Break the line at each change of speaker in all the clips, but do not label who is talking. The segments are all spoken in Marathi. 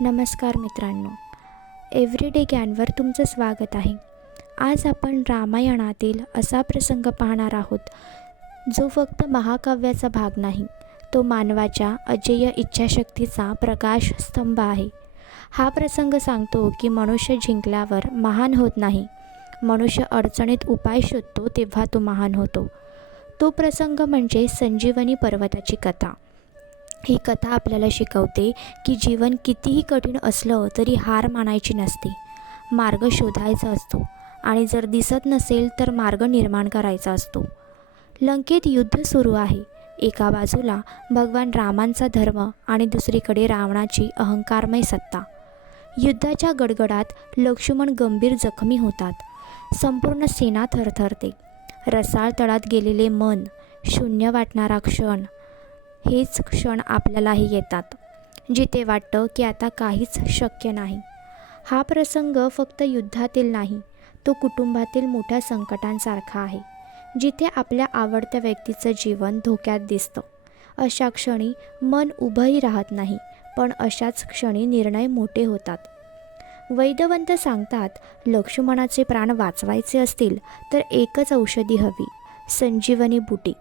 नमस्कार मित्रांनो. एव्हरीडे ज्ञानवर तुमचं स्वागत आहे. आज आपण रामायणातील असा प्रसंग पाहणार आहोत जो फक्त महाकाव्याचा भाग नाही तो मानवाच्या अजेय इच्छाशक्तीचा प्रकाश स्तंभ आहे. हा प्रसंग सांगतो की मनुष्य जिंकल्यावर महान होत नाही. मनुष्य अडचणीत उपाय शोधतो तेव्हा तो महान होतो. तो प्रसंग म्हणजे संजीवनी पर्वताची कथा. ही कथा आपल्याला शिकवते की जीवन कितीही कठीण असलं तरी हार मानायची नसते. मार्ग शोधायचा असतो आणि जर दिसत नसेल तर मार्ग निर्माण करायचा असतो. लंकेत युद्ध सुरू आहे. एका बाजूला भगवान रामांचा धर्म आणि दुसरीकडे रावणाची अहंकारमय सत्ता. युद्धाच्या गडगडात लक्ष्मण गंभीर जखमी होतात. संपूर्ण सेना थरथरते. रसाळ तळात गेलेले मन शून्य वाटणारा क्षण हेच क्षण आपल्यालाही येतात जिथे वाटतं की आता काहीच शक्य नाही. हा प्रसंग फक्त युद्धातील नाही तो कुटुंबातील मोठ्या संकटांसारखा आहे जिथे आपल्या आवडत्या व्यक्तीचं जीवन धोक्यात दिसतं. अशा क्षणी मन उभंही राहत नाही पण अशाच क्षणी निर्णय मोठे होतात. वैदवंत सांगतात लक्ष्मणाचे प्राण वाचवायचे असतील तर एकच औषधी हवी संजीवनी बुटी.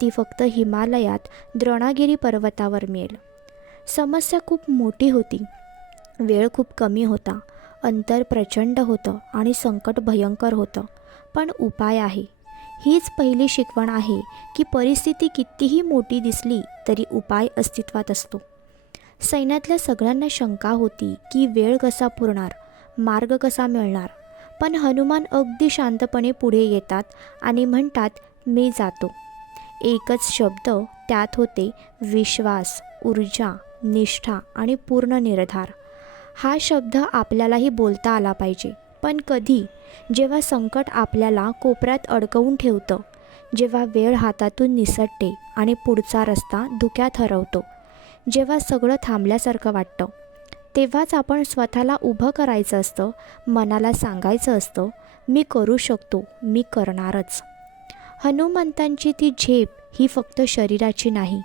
ती फक्त हिमालयात द्रोणागिरी पर्वतावर मिळेल समस्या खूप मोठी होती. वेळ खूप कमी होता. अंतर प्रचंड होतं आणि संकट भयंकर होतं. पण उपाय आहे. हीच पहिली शिकवण आहे की परिस्थिती कितीही मोठी दिसली तरी उपाय अस्तित्वात असतो. सैन्यातल्या सगळ्यांना शंका होती की वेळ कसा पुरणार मार्ग कसा मिळणार. पण हनुमान अगदी शांतपणे पुढे येतात आणि म्हणतात मी जातो. एकच शब्द त्यात होते विश्वास ऊर्जा निष्ठा आणि पूर्ण निर्धार. हा शब्द आपल्यालाही बोलता आला पाहिजे. पण कधी? जेव्हा संकट आपल्याला कोपऱ्यात अडकवून ठेवतं जेव्हा वेळ हातातून निसटते आणि पुढचा रस्ता धुक्यात हरवतो जेव्हा सगळं थांबल्यासारखं वाटतं तेव्हाच आपण स्वतःला उभं करायचं असतं मनाला सांगायचं असतं मी करू शकतो मी करणारच. हनुमंतांची ती झेप ही फक्त शरीराची नाही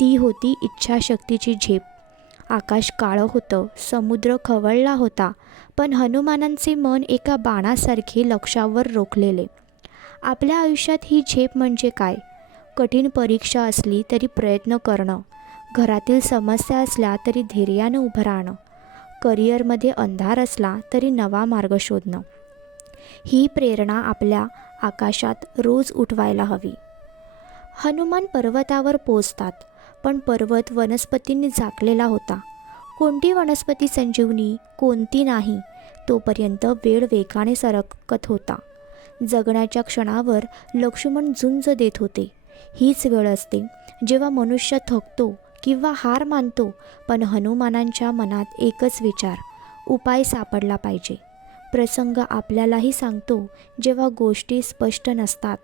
ती होती इच्छाशक्तीची झेप. आकाश काळं होतं समुद्र खवळला होता पण हनुमानांचे मन एका बाणासारखे लक्षावर रोखलेले. आपल्या आयुष्यात ही झेप म्हणजे काय? कठीण परीक्षा असली तरी प्रयत्न करणं घरातील समस्या असल्या तरी धैर्यानं उभं राहणं करिअरमध्ये अंधार असला तरी नवा मार्ग शोधणं. ही प्रेरणा आपल्या आकाशात रोज उठवायला हवी. हनुमान पर्वतावर पोचतात पण पर्वत वनस्पतींनी झाकलेला होता. कोणती वनस्पती संजीवनी कोणती नाही तोपर्यंत वेळ वेगाने सरकत होता. जगण्याच्या क्षणावर लक्ष्मण झुंज देत होते. हीच वेळ असते जेव्हा मनुष्य थकतो किंवा हार मानतो पण हनुमानांच्या मनात एकच विचार उपाय सापडला पाहिजे. प्रसंग आपल्यालाही सांगतो जेव्हा गोष्टी स्पष्ट नसतात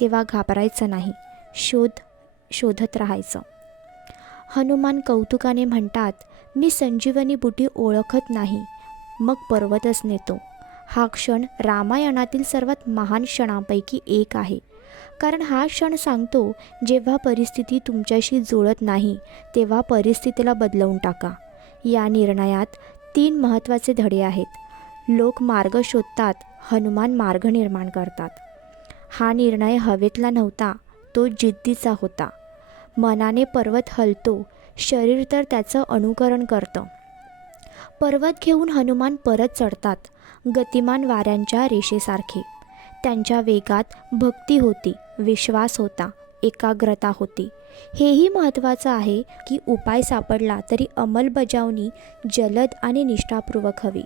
तेव्हा घाबरायचं नाही. शोध शोधत राहायचं. हनुमान कौतुकाने म्हणतात मी संजीवनी बुटी ओळखत नाही मग पर्वतच नेतो. हा क्षण रामायणातील सर्वात महान क्षणांपैकी एक आहे. कारण हा क्षण सांगतो जेव्हा परिस्थिती तुमच्याशी जुळत नाही तेव्हा परिस्थितीला बदलवून टाका. या निर्णयात तीन महत्त्वाचे धडे आहेत. लोक मार्ग शोधतात हनुमान मार्ग निर्माण करतात. हा निर्णय हवेतला नव्हता तो जिद्दीचा होता. मनाने पर्वत हलतो शरीर तर त्याचं अनुकरण करतं. पर्वत घेऊन हनुमान परत चढतात गतिमान वाऱ्यांच्या रेषेसारखे. त्यांच्या वेगात भक्ती होती विश्वास होता एकाग्रता होती. हेही महत्त्वाचं आहे की उपाय सापडला तरी अंमलबजावणी जलद आणि निष्ठापूर्वक हवी.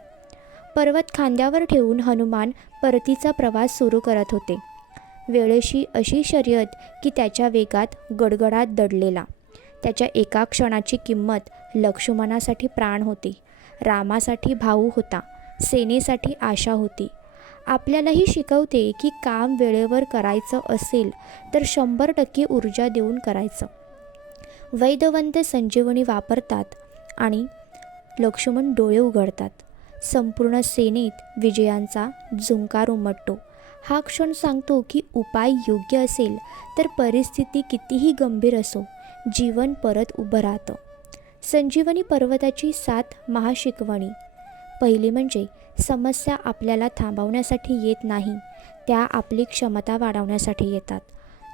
पर्वत खांद्यावर ठेवून हनुमान परतीचा प्रवास सुरू करत होते. वेळेशी अशी शर्यत की त्याच्या वेगात गडगडात दडलेला. त्याच्या एका क्षणाची किंमत लक्ष्मणासाठी प्राण होती. रामासाठी भाऊ होता. सेनेसाठी आशा होती. आपल्यालाही शिकवते की काम वेळेवर करायचं असेल तर शंभर टक्के ऊर्जा देऊन करायचं. वैदवंत संजीवनी वापरतात आणि लक्ष्मण डोळे उघडतात. संपूर्ण सेनेत विजयांचा झुंकार उमटतो. हा क्षण सांगतो की उपाय योग्य असेल तर परिस्थिती कितीही गंभीर असो जीवन परत उभं राहतं. संजीवनी पर्वताची सात महाशिकवणी. पहिली म्हणजे समस्या आपल्याला थांबवण्यासाठी येत नाही त्या आपली क्षमता वाढवण्यासाठी येतात.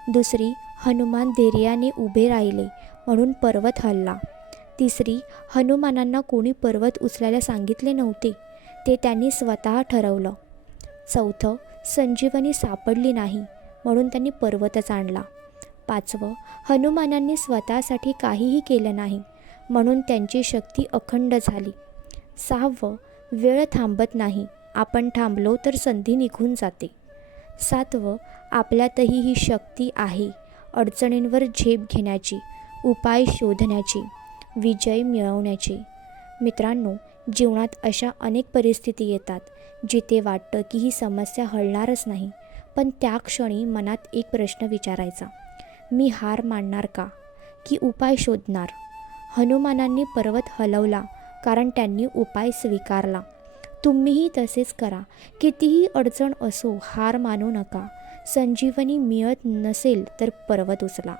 दुसरी हनुमान धैर्याने उभे राहिले म्हणून पर्वत हल्ला. तिसरी हनुमानांना कोणी पर्वत उचलायला सांगितले नव्हते ते त्यांनी स्वतः ठरवलं. चौथं संजीवनी सापडली नाही म्हणून त्यांनी पर्वतच आणला. पाचवं हनुमानांनी स्वतःसाठी काहीही केलं नाही म्हणून त्यांची शक्ती अखंड झाली. सहावं वेळ थांबत नाही आपण थांबलो तर संधी निघून जाते. सातवं आपल्यातही ही शक्ती आहे अडचणींवर झेप घेण्याची उपाय शोधण्याची. विजय मिळवण्याची. मित्रांनो जीवनात अशा अनेक परिस्थिती येतात जिथे वाटतं की ही समस्या हलणारच नाही पण त्या क्षणी मनात एक प्रश्न विचारायचा. मी हार मानणार का? की उपाय शोधणार? हनुमानांनी पर्वत हलवला कारण त्यांनी उपाय स्वीकारला. तुम्हीही तसेच करा. कितीही अडचण असो हार मानू नका. संजीवनी मिळत नसेल तर पर्वत उचला.